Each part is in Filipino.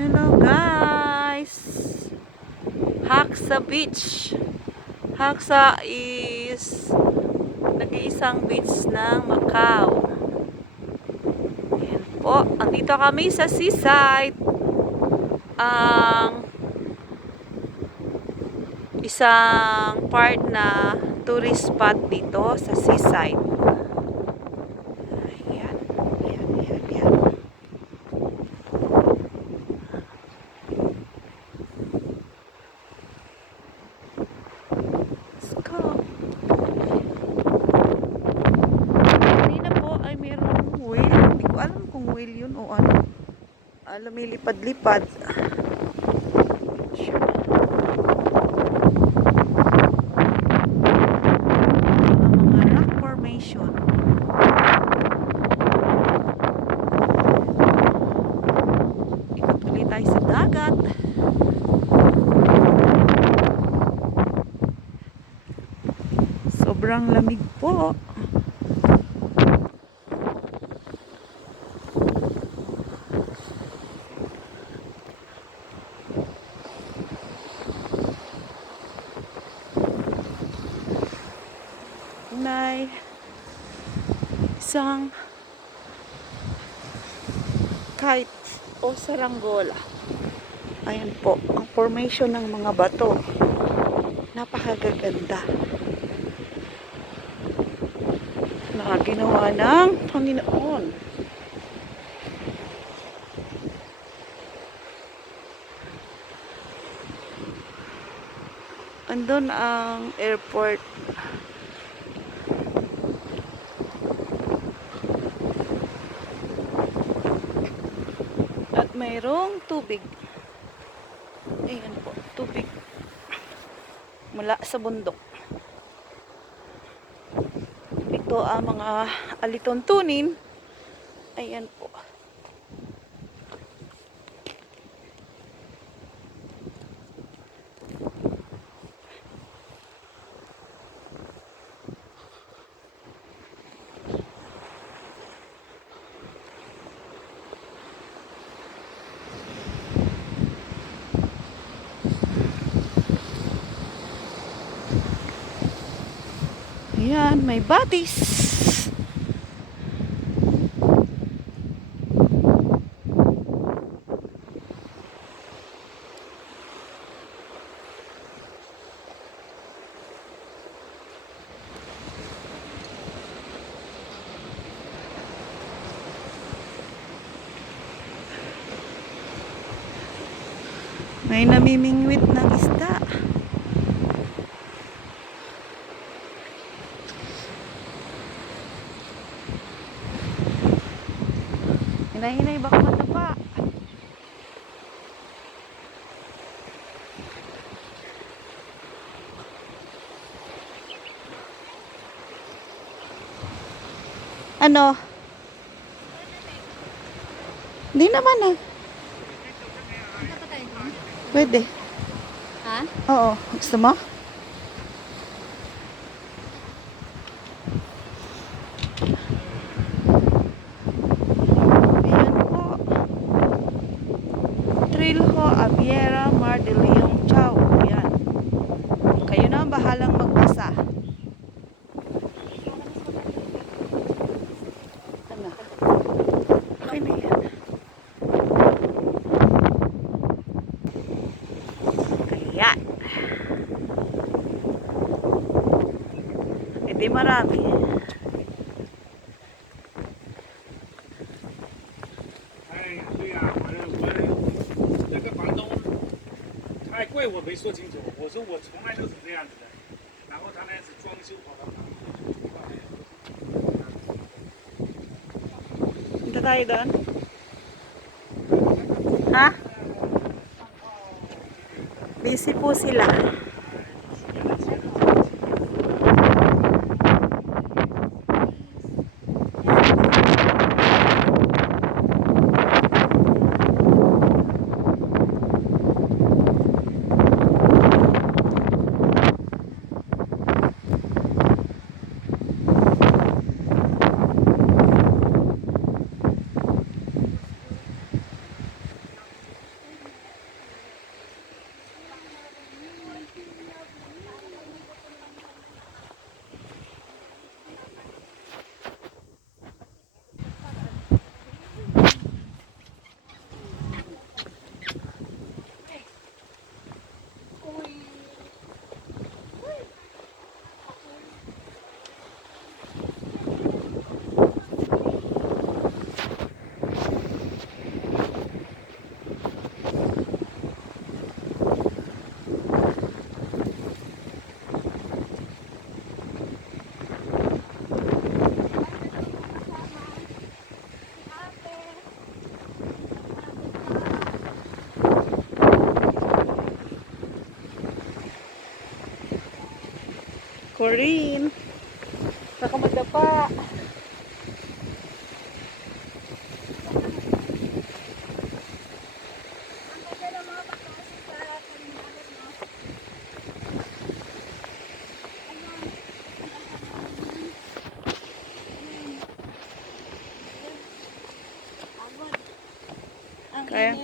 Hello guys! Haksa Beach. Haksa is nag-iisang beach ng Macau. Ayan po. Andito kami sa seaside. Ang isang part na tourist spot dito sa seaside. Ayan. Ayan, ayan, ayan. Let's go. Kanina po ay mayroong whale. Hindi ko alam kung whale yun o ano. Lumilipad-lipad. Ang mga rock formation. Ikot ulit tayo sa dagat. Sobrang lamig po. May isang kite o saranggola. Ayan po, ang formation ng mga bato. Napakagaganda. Nakaginawa ng Panginoon. Andun ang airport. At mayroong tubig. Ayan po, tubig. Mula sa bundok. Ito ang mga alituntunin. Ayan po. Ayan, may batis. May namimingwit ng isda. Hinahinay baka matapa. Ano? Hindi naman eh. Pwede. Ha? Oo. Gusto mo? Ayan po. Trilho, Aviera, Mar de Leon, Chao. Ayan. Kayo na ang bahalang magbasa. Ano? Okay na yan. Ayan. Hindi marami.太贵，我没说清楚。我说我从来都是这样子的，然后他那是装修好的。 Punta tayo doon? Ha? Busy po sila. Ako rin. Baka madapa.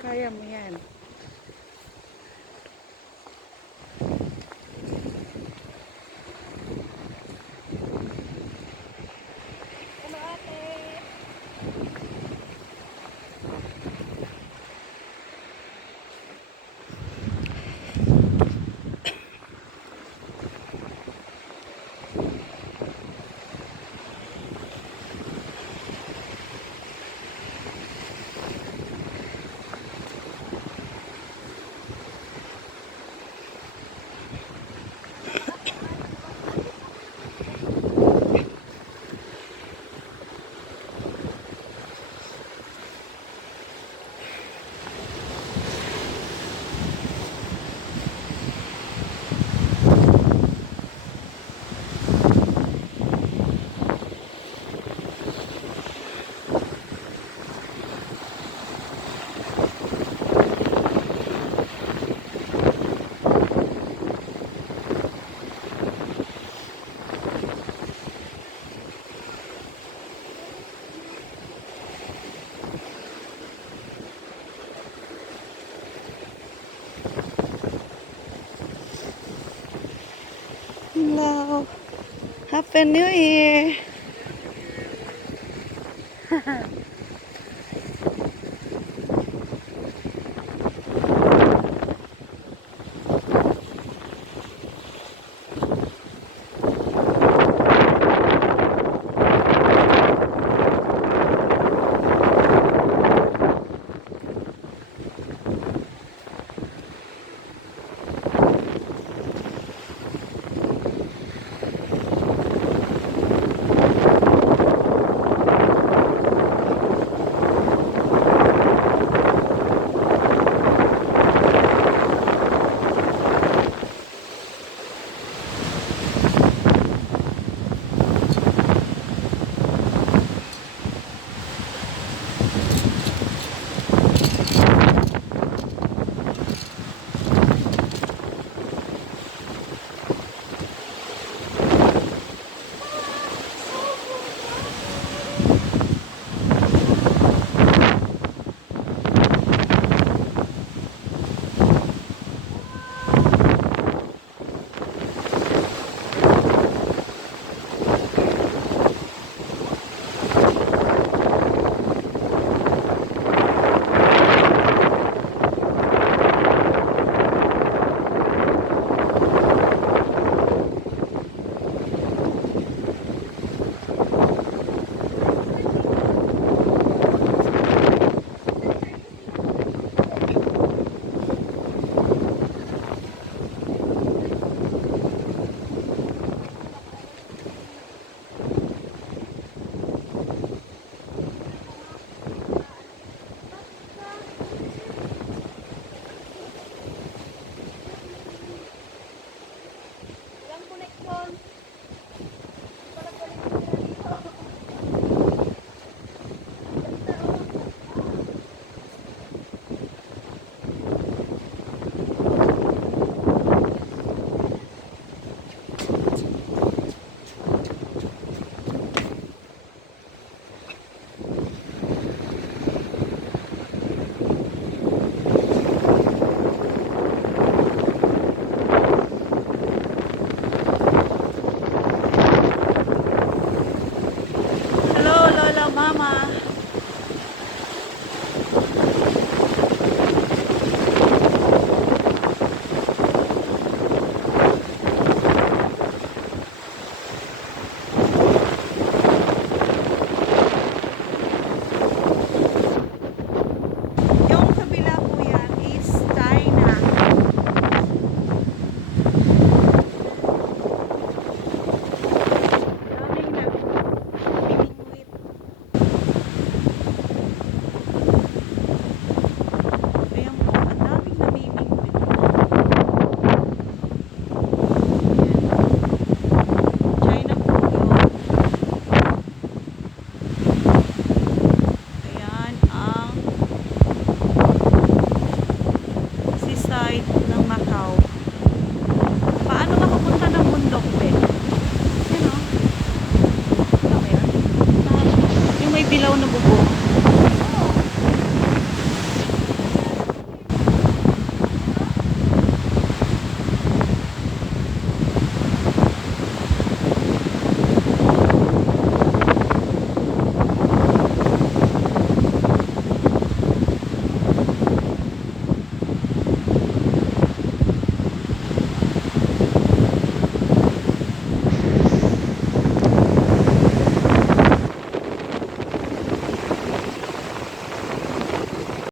Kaya mo yan. Hello. Happy New Year. daw nabubo.